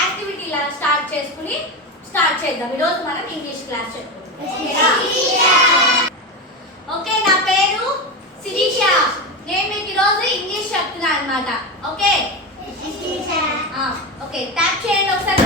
యాక్టివిటీ లా స్టార్ట్ చేద్దాం. ఈరోజు మనం ఇంగ్లీష్ క్లాస్ చెప్పుకుందాం. ఓకే, నా పేరు శిరీష. నేను మీకు ఈరోజు ఇంగ్లీష్ చెప్తున్నాను అన్నమాట. ఓకే ఓకే, ట్యాప్ చేయండి ఒకసారి.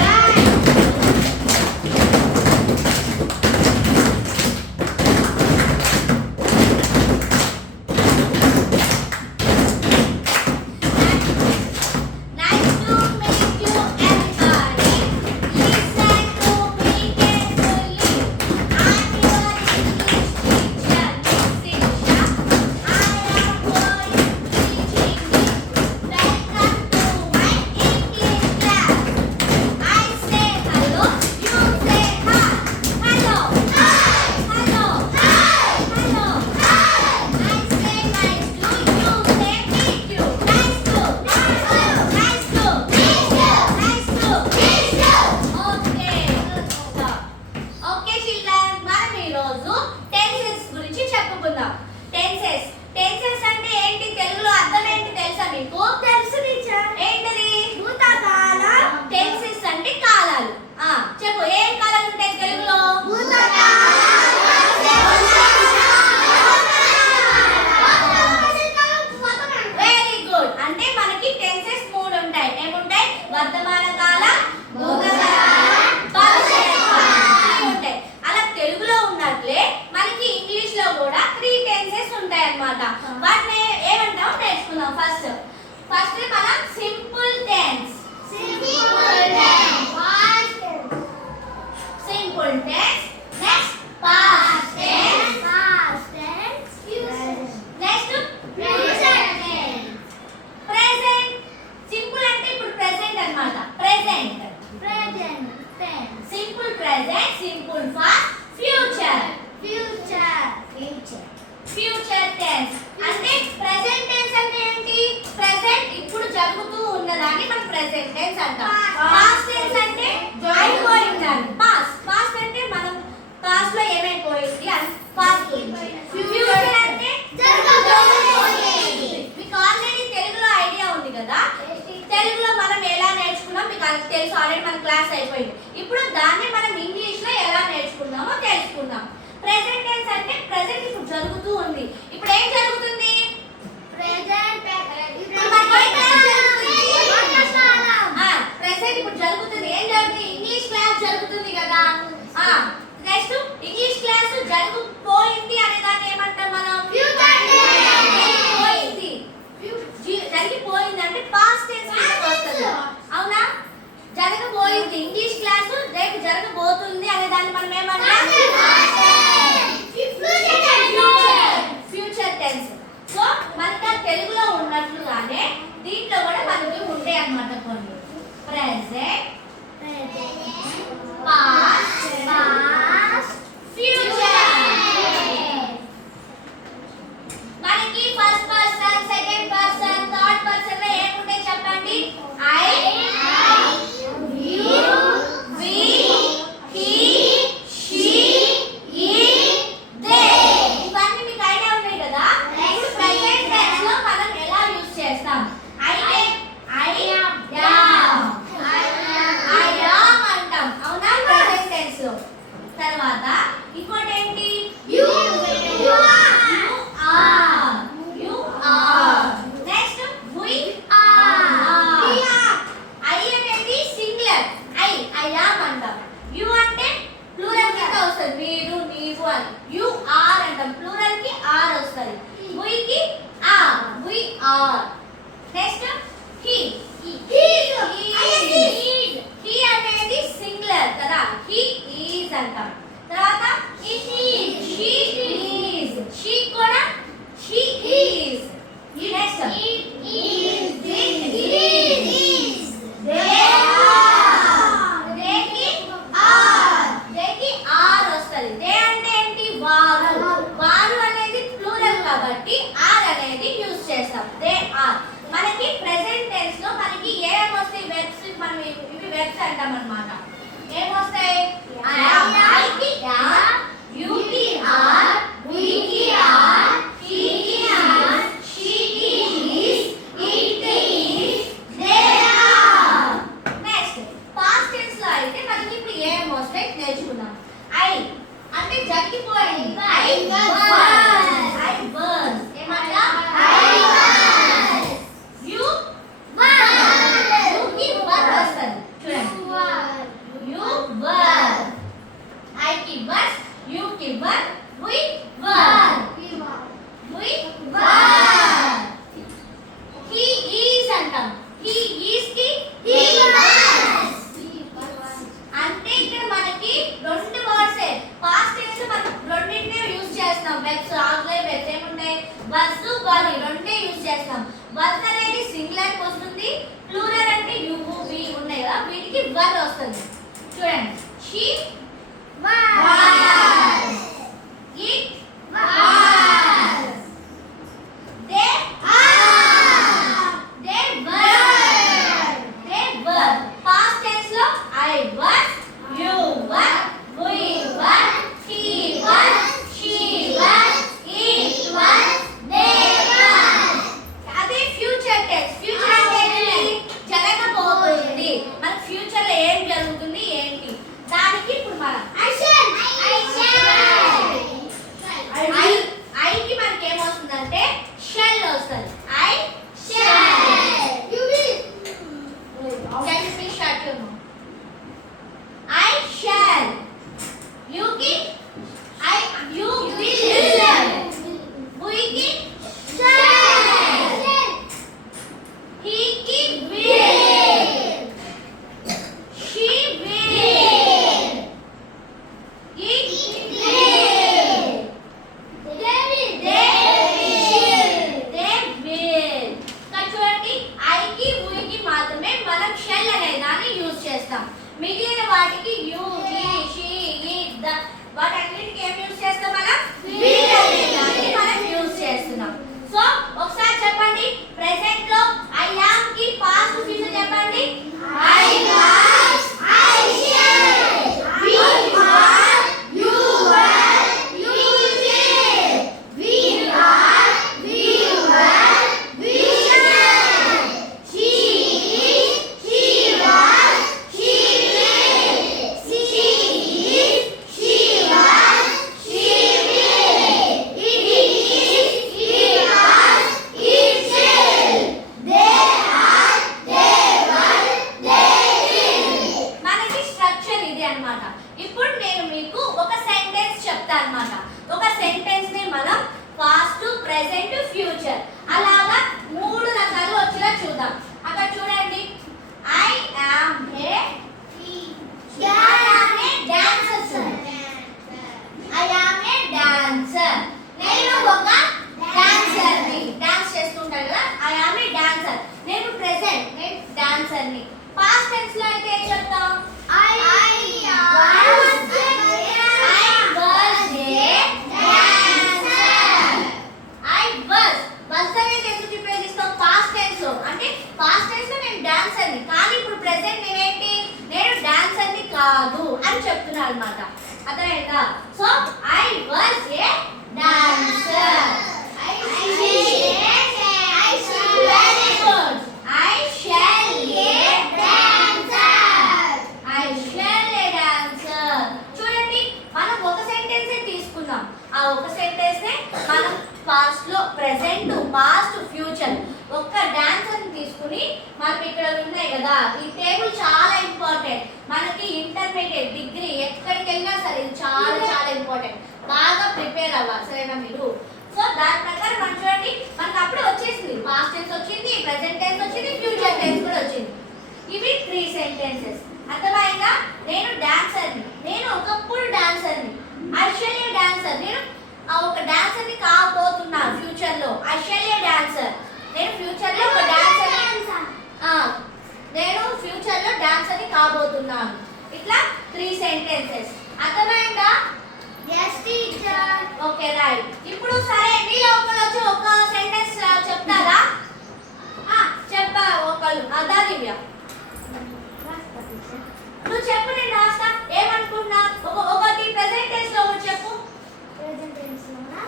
వాటిని ఏమంటాం నేర్చుకుందాం. ఫస్ట్ మనం simple tense. Next past tense. Next present. Simple అంటే ఇప్పుడు ప్రెజెంట్ అన్నమాట. Present simple present, simple past, future tense. అంటే ప్రెజెంట్ టెన్స్ అంటే ఏంటి? ప్రెజెంట్ ఇప్పుడు జరుగుతూ ఉన్నదాన్ని మనం ప్రెజెంట్ టెన్స్ అంటాం. పాస్ట్ టెన్స్ అంటే అయిపోయిందని. పాస్ట్ అంటే మనం పాస్ట్ లో ఏమైపోయింది అని పాస్ట్. ఫ్యూచర్ అంటే మీకు ఆల్రెడీ తెలుగులో ఐడియా ఉంది కదా. తెలుగులో మనం ఎలా నేర్చుకున్నాం మీకు తెలుసు, ఆల్రెడీ మన క్లాస్ అయిపోయింది. ఇప్పుడు దాన్ని మనం ఇంగ్లీష్ లో ఎలా నేర్చుకుందామో తెలుసుకుందాం. ప్రెజెంట్ టెన్స్ అంటే ప్రెజెంట్ ఇప్పుడు జరుగుతూ ఉంది. ఇప్పుడు ఏం జరుగుతుంది? ప్రెజెంట్ ఇప్పుడు జరుగుతుంది. ఏం జరుగుతుంది? ఇంగ్లీష్ క్లాస్ జరుగుతుంది కదా. నెక్స్ట్ ఇంగ్లీష్ క్లాస్ జరగపోయింది అనే దాన్ని ఏమంటాం మనం? జరిగిపోయింది అంటే పాస్ట్ టెన్స్ వస్తుంది. అవునా? జరగబోయింది ఇంగ్లీష్ క్లాస్ రేపు జరగబోతుంది అనే దాన్ని మనం ఏమంటాం? Future tense. సో మనకి తెలుగులో ఉన్నట్లుగానే దీంట్లో కూడా మనకి ఉంటాయి అన్నమాట కొన్ని. Present, past, future. మనకి first person, second person, third person లో ఏముంటాయి చెప్పండి? I, you, we, he, she, it, they. ఇవన్నీ మీకు ఐడియా ఉన్నాయి కదా. నెక్స్ట్ ప్రెజెంట్ టెన్స్ లో మనం ఎలా యూస్ చేస్తాం? ఐ యామ్ అంటాం. అవునా? ప్రెజెంట్ టెన్స్ లో. తర్వాత ఇంకోటి ఏంటి? You are. Next we are. I అనేది సింగులర్. ఐ యామ్ అంటాం. యు అంటే ప్లూరల్ కింద వస్తుంది. మీరు, నీవు అని. యు ఆర్ అంటాం. ప్లూరల్ కి ఆర్ వస్తుంది. వి కి వి ఆర్. నెక్స్ట్ హి అనేది సింగులర్ కదా. హి ఈజ్ అంటాం. తర్వాత it is. She is. She కూడా she is. Next it is. They are. దేకి ఆర్ వస్తుంది. దే అంటే ఏంటి? వారు. వారు అనేది ప్లూరల్ కాబట్టి ఆర్ అనేది యూజ్ చేస్తాం. They are. మనకి ప్రెజెంట్ టెన్స్ లో మనకి ఏమొస్తాయి? వెర్బ్స్. మనం ఇవి వెర్బ్స్ అంటాం అన్నమాట. ఏమొస్తాయి? ఐ కి యామ్, యు కి ఆర్, వి కి ఆర్, హి కి ఆర్, షీ కి is, it is, they are. Next was were రెండే యూజ్ చేస్తాం. was అనేది సింగులర్ కి వస్తుంది, ప్లూరల్ అంటే you we ఉన్నాయి కదా వీటికి were వస్తుంది. చూడండి she was, it was, they are, they were. Past tense లో I was, you were, we were, he was, she was, it was, they were. అదే ఫ్యూచర్ టెన్స్. ఫ్యూచర్ అంటే ఏంటి? జరగబోతుంది. మన ఫ్యూచర్ లో ఏం జరుగుతుంది ఏంటి దానికి ఇప్పుడు మనం ఐ కి మనకి ఏమొస్తుందంటే షెల్ వస్తుంది. I shall, you will, can you please shut your mouth? I shall. You ki you will. We ki shall. He ki will. She will. It will. They will. చూడండి ఐ కి we కి మాత్రమే మనం షెల్ అనే దాన్ని యూజ్ చేస్తాం. మిగిలిన వాటికి you we she it the వాటన్నిటికి ఏం యూజ్ చేస్తాం మనం will అనే దాన్ని మనం యూజ్ చేస్తున్నాం. సో ఒకసారి చెప్పండి ప్రెజెంట్ లో ఐ యామ్ కి పాస్ట్ ఫ్యూచర్ చెప్పండి. I was, I shall, we were, you were, you will, we are, we were, we shall, she is, she was, she will, she is, she was, she will, it is, it was, it shall, they are, they were, they will. మనకి స్ట్రక్చర్ ఇది అన్నమాట. ఇప్పుడు నేను మీకు ఒక సెంటెన్స్ చెప్తా అన్నమాట. ఒక సెంటెన్స్ ని మనం పాస్ట్, ప్రెజెంట్, ఫ్యూచర్ అలాగా మూడు రకాలు వచ్చేలా చూద్దాం. అక్కడ చూడండి I am a dancer. I am a dancer. నేను ఒక డాన్సర్ ని, డాన్స్ చేస్తుంటాను కదా. I am a dancer. నేను ప్రెజెంట్, నేను డాన్సర్ ని. పాస్ట్ టెన్స్ లో అయితే ఏం చెప్తాం? I was a dancer. was అనేది ఎందుకు ఉపయోగిస్తాం పాస్ట్ టెన్స్ లో? అంటే పాస్ట్ టెన్స్ లో నేను డాన్సర్ ని, కానీ ఇప్పుడు ప్రెజెంట్ నేనేంటి? నేను డాన్సర్ ని కాదు అని చెప్తున్నా అన్నమాట. అర్థమైందా? So I was a dancer. I shall a dancer. I shall a dancer. చూడండి మనం ఒక సెంటెన్స్ తీసుకున్నాం. ఆ ఒక సెంటెన్స్ నే మనం పాస్ట్ లో, ప్రెజెంట్, పాస్ట్, ఫ్యూచర్ ఒక్క డాన్సర్ ని తీసుకుని మనం ఇక్కడ ఉన్నాయి కదా ఈ టేబుల్ చాలా ఇంపార్టెంట్. మనకి ఇంటర్మీడియట్, డిగ్రీ ఎక్కడికి వెళ్ళినా సరే ఇది చాలా చాలా ఇంపార్టెంట్. బాగా ప్రిపేర్ అవ్వాలి సరేనా మీరు? సో దాని ప్రకారం మనం చూడండి మనకు అప్పుడు వచ్చేసింది పాస్ట్ టెన్స్ వచ్చింది, ప్రెజెంట్ టెన్స్ వచ్చింది, ఫ్యూచర్ టెన్స్ కూడా వచ్చింది. ఇవి 3 సెంటెన్సెస్. అర్థమైందా? నేను డాన్సర్ ని, నేను ఒకప్పుడు డాన్సర్ ని. I shall A dancer. నేను ఒక డాన్సర్ ని కాబోతున్నాను ఫ్యూచర్ లో. I shall A dancer. నేను ఫ్యూచర్ లో ఒక డాన్సర్ నేను ఫ్యూచర్ లో డాన్సర్ ని కాబోతున్నాను. ఇట్లా 3 సెంటెన్సెస్. అర్థమైందా? yes teacher. Okay right. ఇప్పుడు సరే మీలో ఒకరు వచ్చి ఒక సెంటెన్స్ చెప్తారా? చెప్పా ఒకళ్ళు. అదా దివ్య నువ్వు చెప్పు, నేను రాస్తా. ఏమనుకున్నా? ఒకటి ప్రెజెంట్ టెన్స్ లో ఒకటి చెప్పు. Present tense లోనా?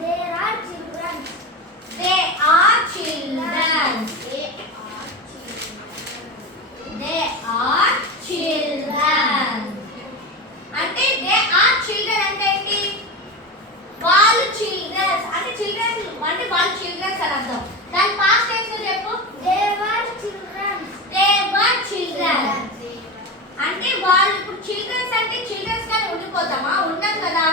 There are children. They are children. They are children. అంటే they are children అంటే ఏంటి? వాళ్ళు చిల్డ్రన్స్ అంటే చిల్డ్రన్ అంటే వాళ్ళు చిల్డ్రన్స్ అని అర్థం. దాని పాస్ట్ టెన్స్ లో చెప్పు. They were children. They were children. అంటే వాళ్ళు ఇప్పుడు చిల్డ్రన్స్ అంటే చిల్డ్రన్స్ కానీ ఉండిపోతామా? ఉండదు కదా.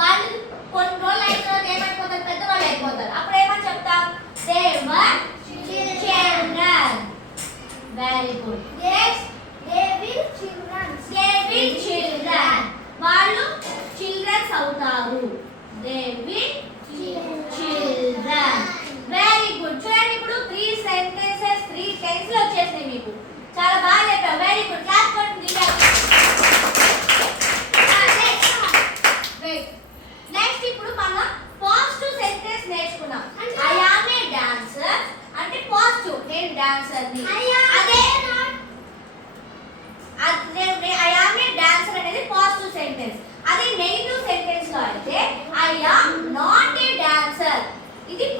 వాళ్ళు కొన్ని రోజులు అయిన తర్వాత ఏమైపోతారు? పెద్దవాళ్ళు అయిపోతారు. అప్పుడు ఏమని చెప్తాం? They were children. Very good. Yes, they will children. They will children. వాళ్ళు చిల్డ్రన్స్ అవుతారు. They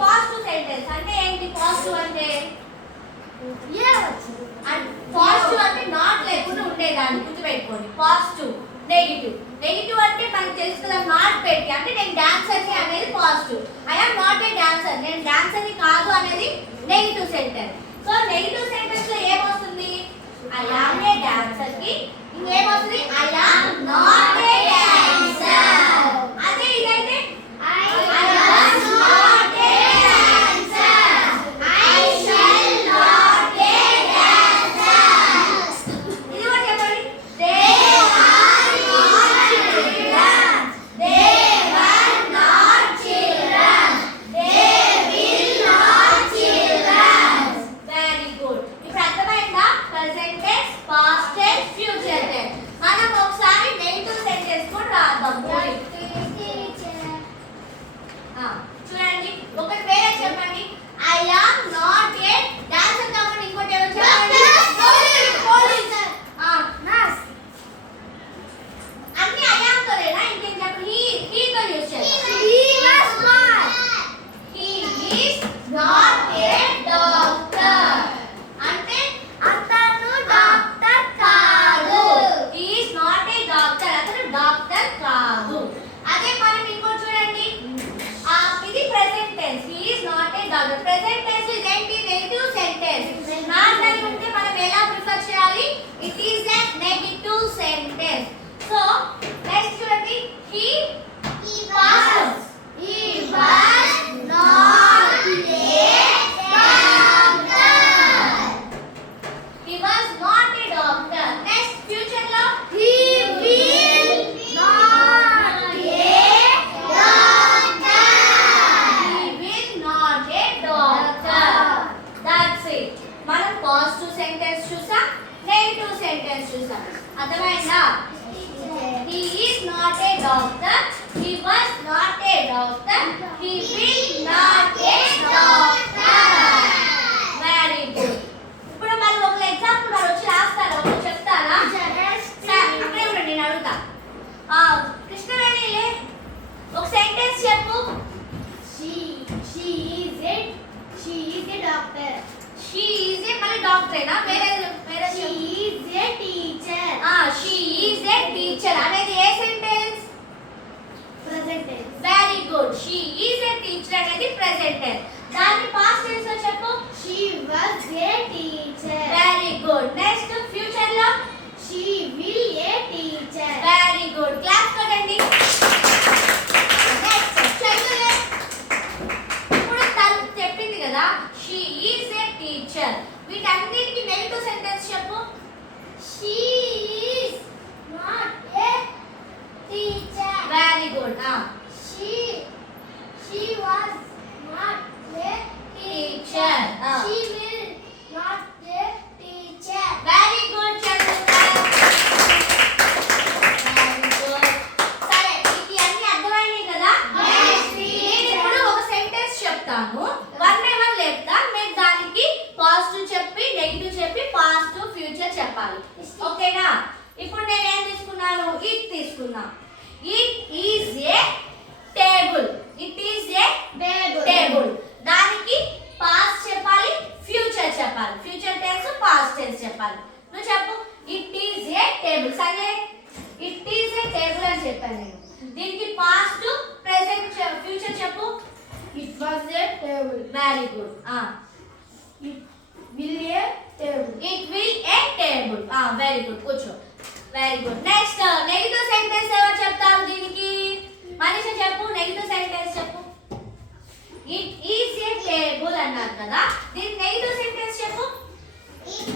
పాజిటివ్ సెంటెన్స్ అంటే ఏంటి? పాజిటివ్ అంటే ఏ వచ్చింది పాజిటివ్ అంటే నాట్ లేకుండా ఉండేదాన్ని గుర్తుపెట్టుకోండి. Positive, negative. నెగిటివ్ అంటే మనకు తెలుసు కదా, నాట్ పెట్టి అంటే నేను డాన్సర్ ని అనేది positive. I am not a dancer, నేను డాన్సర్ ని కాదు అనేది negative sentence. So negative sentence లో ఏమొస్తుంది? ఐ యామ్ ఏ డాన్సర్ కి ఇంకేమొస్తుంది? I am not a dancer. అదే ఇదైతే I I was not a dancer. I shall not a dancer. ఇది కూడా చెప్పండి. They are not children. They were not children. They will not children. Very good. ఇప్పుడు అర్థమైందా? Present tense, past tense, future tense. మనం ఒకసారి negative sentence కూడా రాద్దాం. చూడండి, ఒకటి వేరే చెప్పండి. I am not a dancer కాబట్టి ఇంకోటి ఏమో చెప్పండి. పోలీస్. నర్స్ అన్ని ఐ యామ్ తోనేనా? ఇంకేం చెప్పండి? హీ తో యూస్ చేద్దాం. he was not he is not a doctor అంటే అతను డాక్టర్ కాదు he is not a doctor, అతను డాక్టర్ కాదు. అదే మనం ఇంకోటి చూడండి. ఇది present tense. He is not a doctor. Present tense is ఏంటి? Negative sentence. నాట్ అని ఉంటే మనం ఎలా ప్రిఫర్ చేయాలి? It is a negative sentence. So next చూడండి. హి was he was not a doctor he was not a doctor. Next future లో he will not a doctor he will not a doctor. That's it. మనం positive sentence చూసాం, negative sentence చూసాం. అర్థమైందా? He is not a doctor. He was not a doctor. He will not a doctor. Very good. ఇప్పుడు మరి ఒక ఎగ్జాంపుల్ మరి వచ్చి రాస్తారా? ఒకటి చెప్తారా? సరే, అక్కడే ఉండండి, నేను అడుగుతా. కృష్ణవేణి ఒక సెంటెన్స్ చెప్పు. she is a doctor She is a మళ్ళీ డాక్టరేనా? వేరే వేరే she is a teacher she is a teacher అనేది ఏ సెంటెన్స్? present tense very good. She is a teacher అనేది ప్రెజెంట్ టెన్స్. దాన్ని పాస్ట్ టెన్స్ లో చెప్పు. she was a teacher very good. Next future లో she will a teacher very good. Clap కొట్టండి. Next చదువులే. ఇప్పుడు తను చెప్పింది కదా, షీ ఈజ్ ఏ టీచర్. వీటన్నిటికి నెగటివ్ సెంటెన్స్ చెప్పు. she is not a teacher very good. she was not a Teacher. she will not a teacher very good Chandrika. Very good. సరే, ఇది అన్ని అర్థమైనాయి కదా? Yes, నేను ఇప్పుడు ఒక సెంటెన్స్ చెప్తాను, వన్ బై వన్ చెప్తా. మీరు దానికి పాజిటివ్ చెప్పి, నెగిటివ్ చెప్పి, పాస్ట్ ఫ్యూచర్ చెప్పాలి. ఓకేనా? ఇప్పుడు నేను ఏం తీసుకున్నాను? ఇట్ తీసుకున్నా. It is a table. It is a table. దానికి పాస్ట్ చెప్పాలి, ఫ్యూచర్ చెప్పాలి. ఫ్యూచర్ టెన్స్, పాస్ట్ టెన్స్ చెప్పాలి. నువ్వు చెప్పు. It is a table. Sanjay, it is a table అని చెప్పాను నేను. దీనికి పాస్ట్, ప్రెజెంట్, ఫ్యూచర్ చెప్పు. it was a table very good. it will a table it will a table. Very good. కూర్చో. Very good. Next negative sentence ఎవరు చెప్తారు దీనికి? మనీష చెప్పు. నెగటివ్ సెంటెన్స్ చెప్పు. ఇట్ ఈజ్ ఏ టేబుల్ అన్నారు కదా, దీనికి నెగటివ్ సెంటెన్స్ చెప్పు. it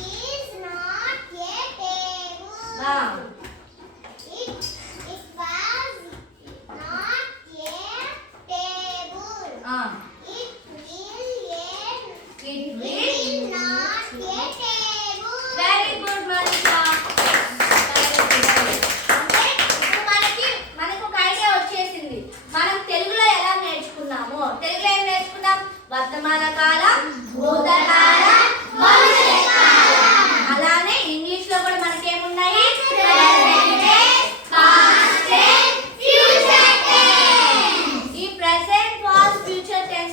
is not a table It was not a table it will not a table very good Manisha. అంటే ఇప్పుడు మనకు ఒక ఐడియా వచ్చేసింది. మనం తెలుగులో ఎలా నేర్చుకున్నాము? తెలుగులో ఏం నేర్చుకున్నాం? వర్తమాన కాలం, భూతకాలం, భవిష్యత్ కాలం. అలానే ఇంగ్లీష్ లో కూడా మనకి ఏమున్నాయి? Present tense, past tense, future tense. ఈ present, past, future tense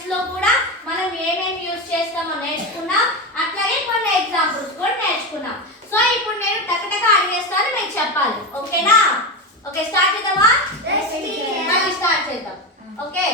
okay